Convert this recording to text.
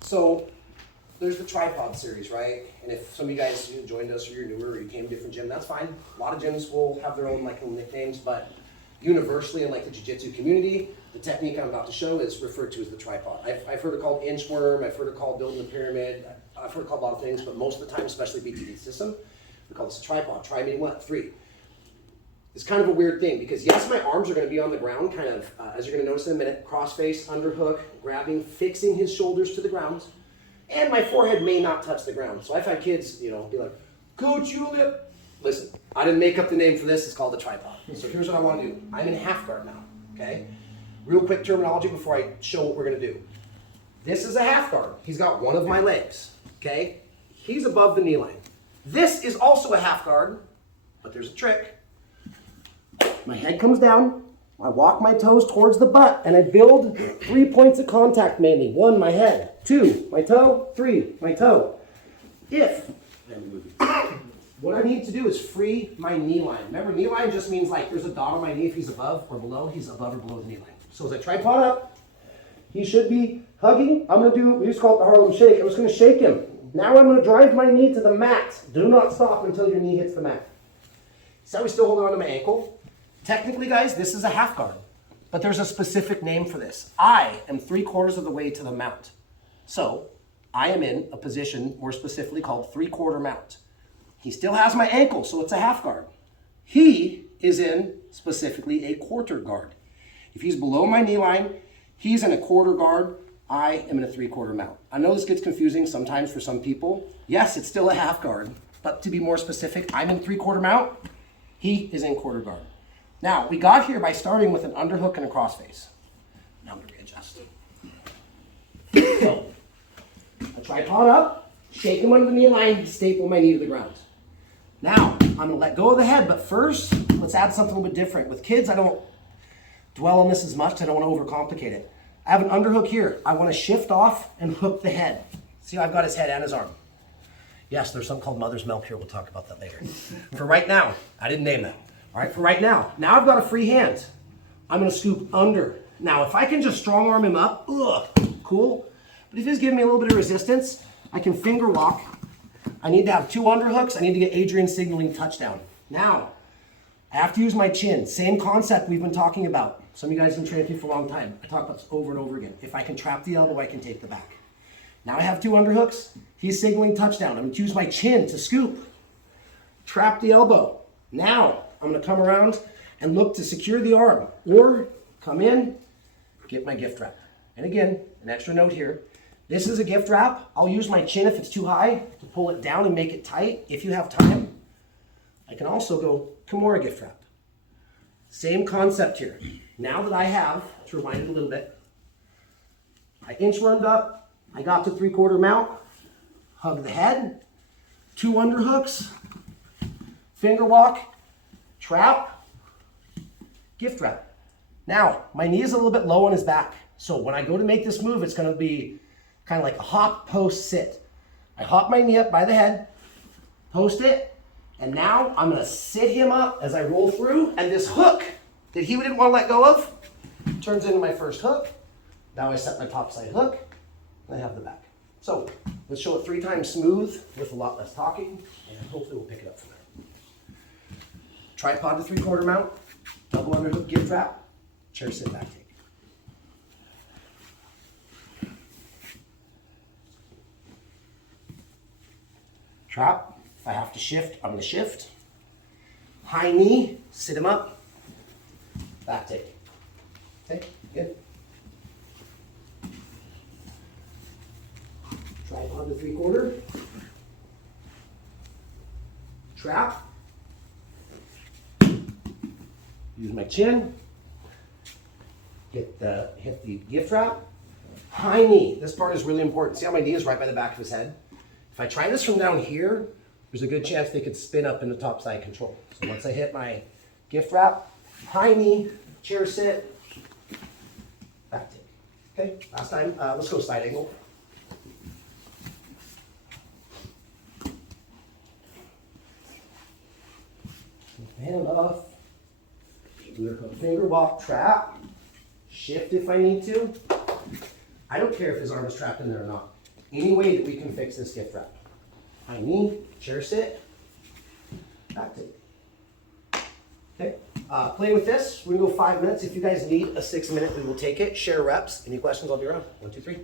So there's the tripod series, right? And if some of you guys joined us or you're newer or you came to a different gym, that's fine. A lot of gyms will have their own like little nicknames, but universally in like the jiu-jitsu community, the technique I'm about to show is referred to as the tripod. I've heard it called inchworm, I've heard it called building the pyramid, I've heard it called a lot of things, but most of the time, especially BTT system, we call this a tripod. Try meaning what? 3. It's kind of a weird thing because yes, my arms are going to be on the ground, kind of, as you're going to notice in a minute, cross face, underhook, grabbing, fixing his shoulders to the ground, and my forehead may not touch the ground. So I've had kids, be like, Coach, you lip. Listen, I didn't make up the name for this. It's called the tripod. So here's what I want to do. I'm in half guard now, okay? Real quick terminology before I show what we're going to do. This is a half guard. He's got one of my legs, okay? He's above the knee line. This is also a half guard, but there's a trick. My head comes down, I walk my toes towards the butt, and I build 3 points of contact mainly. 1, my head. 2, my toe. 3, my toe. What I need to do is free my knee line. Remember, knee line just means like there's a dot on my knee. If he's above or below, he's above or below the knee line. So as I tripod up, he should be hugging. I'm going to do, we used to call it the Harlem Shake. I'm just going to shake him. Now I'm going to drive my knee to the mat. Do not stop until your knee hits the mat. See how we still hold on to my ankle? Technically, guys, this is a half guard, but there's a specific name for this. I am 3/4 of the way to the mount. So I am in a position more specifically called 3/4 mount. He still has my ankle, so it's a half guard. He is in specifically a quarter guard. If he's below my knee line, he's in a quarter guard. I am in a 3/4 mount. I know this gets confusing sometimes for some people. Yes, it's still a half guard, but to be more specific, I'm in 3/4 mount. He is in quarter guard. Now, we got here by starting with an underhook and a crossface. Now I'm going to readjust. So, I tripod up, shake him under the knee line, staple my knee to the ground. Now, I'm going to let go of the head, but first, let's add something a little bit different. With kids, I don't dwell on this as much. I don't want to overcomplicate it. I have an underhook here. I want to shift off and hook the head. See, I've got his head and his arm. Yes, there's something called mother's milk here. We'll talk about that later. For right now, I didn't name that. All right, for right now. Now I've got a free hand. I'm going to scoop under. Now, if I can just strong arm him up, cool. But if he's giving me a little bit of resistance, I can finger lock. I need to have 2 underhooks. I need to get Adrian signaling touchdown. Now, I have to use my chin. Same concept we've been talking about. Some of you guys have been training with me for a long time. I talk about this over and over again. If I can trap the elbow, I can take the back. Now I have 2 underhooks. He's signaling touchdown. I'm going to use my chin to scoop. Trap the elbow. Now, I'm going to come around and look to secure the arm or come in, get my gift wrap. And again, an extra note here. This is a gift wrap. I'll use my chin if it's too high to pull it down and make it tight. If you have time, I can also go Kimura gift wrap. Same concept here. Now that I have, let's rewind it a little bit. I inchwormed up. I got to 3/4 mount. Hug the head. 2 underhooks. Finger walk. Trap, gift wrap. Now, my knee is a little bit low on his back. So when I go to make this move, it's going to be kind of like a hop, post, sit. I hop my knee up by the head, post it, and now I'm going to sit him up as I roll through, and this hook that he didn't want to let go of turns into my first hook. Now I set my top side hook, and I have the back. So let's show it 3 times smooth with a lot less talking, and hopefully we'll pick it up from there. Tripod to 3/4 mount, double underhook gift wrap, chair sit back take. Trap, if I have to shift, I'm going to shift. High knee, sit him up, back take. Okay, good. Tripod to 3/4. Trap. Use my chin, hit the gift wrap. High knee, this part is really important. See how my knee is right by the back of his head? If I try this from down here, there's a good chance they could spin up into top side control. So once I hit my gift wrap, high knee, chair sit, back take. Okay, last time, let's go side angle. Hand off. Finger walk, trap, shift if I need to. I don't care if his arm is trapped in there or not. Any way that we can fix this gift wrap. High knee, chair sit, back take. Okay, play with this. We're gonna go 5 minutes. If you guys need a 6 minute, we will take it. Share reps. Any questions? I'll be around. 1, 2, 3.